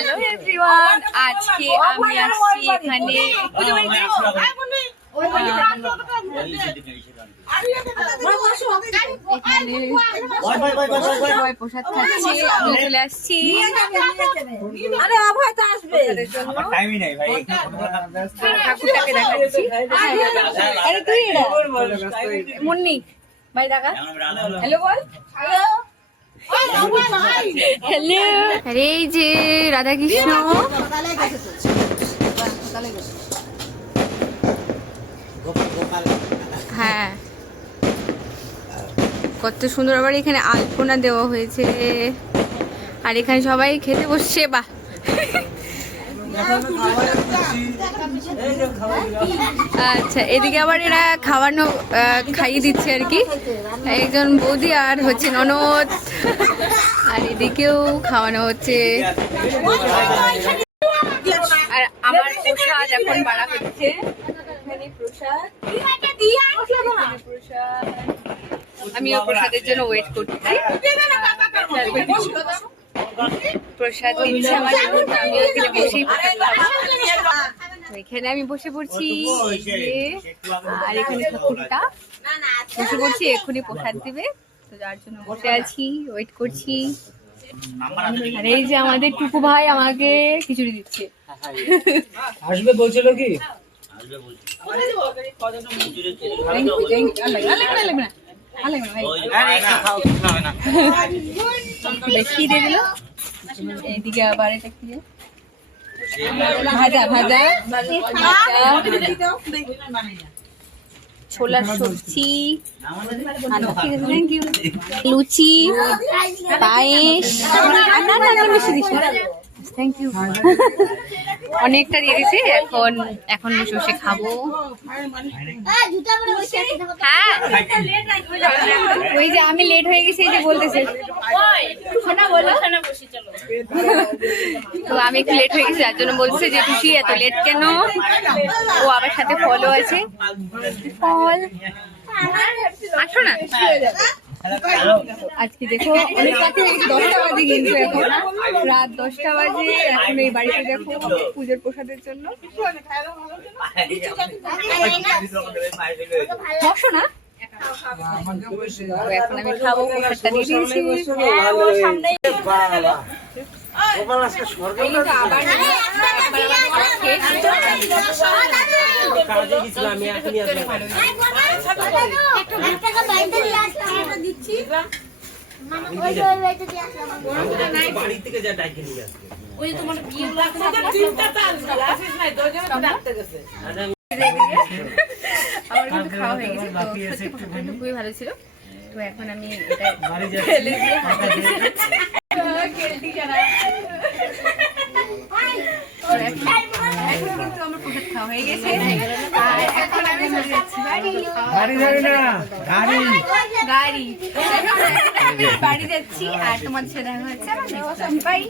Hello everyone, আজকে আমি আসছি এখানে প্রসাদ খাচ্ছি। আমি চলে আসছি। ঠাকুরটাকে দেখাচ্ছি। আরে তুই মুন্নি ভাই দেখা, হ্যালো বল। হ্যালো, আরে এই যে রাধাকৃষ্ণ। হ্যাঁ, কত সুন্দর। আবার এখানে আলপনা দেওয়া হয়েছে আর এখানে সবাই খেতে বসছে। বাহ, আচ্ছা, এদিকে আবার এরা খাওয়ানো খাইয়ে দিচ্ছে আর কি। একজন বৌদি আর হচ্ছে ননদ, আর এদিকেও খাওয়ানো হচ্ছে। আর আমার প্রসাদ এখন বাড়া হচ্ছে। আমিও প্রসাদের জন্য ওয়েট করছি। প্রসাদ দিচ্ছে আমার, আমিও এখানে বসেই এখানে আমি বসে পড়ছি। আর এখানে ঠাকুরটা বসে পড়ছি, এক্ষুনি প্রসাদ দিবে, তো যার জন্য বসে আছি, ওয়েট করছি। আর এই যে আমাদের টুকু ভাই আমাকে খিচুড়ি দিচ্ছে। আসবে বলছিল কি? বেশি দিয়ে দিল। এইদিকে আবার এটা কি ভাজা ভাজা ছোলার সবজি, লুচি, পায়েস। মিষ্টি দিস, থ্যাংক ইউ। অনেকটা দিয়ে দিয়েছি, এখন বসে বসে খাবো। হ্যাঁ, ওই যে আমি লেট হয়ে গেছি, এই যে বলতেছে তো আমি একটু লেট হয়ে গেছি, যার জন্য বলছে যে খুশি এত লেট কেন। ও আবার সাথে ফলও আছে, ফল আসো না। আজকে দেখো অনেক রাতে হয়ে গেছে, 10টা বাজে, কিন্তু এখন রাত 10টা বাজে। এখন এই বাড়িতে দেখো পুজোর প্রসাদের জন্য বসো না। এখন আমি খাবো, প্রসাদটা দিয়ে দিয়েছি। আমার কিন্তু খাওয়া হয়ে গেছে, খুবই ভালো ছিল। তো এখন আমি আমার প্রসাদ খাওয়া হয়ে গেছে, আর এখন আমি বাড়ি যাচ্ছি। আর তোমার সাথে দেখা হচ্ছে বাই।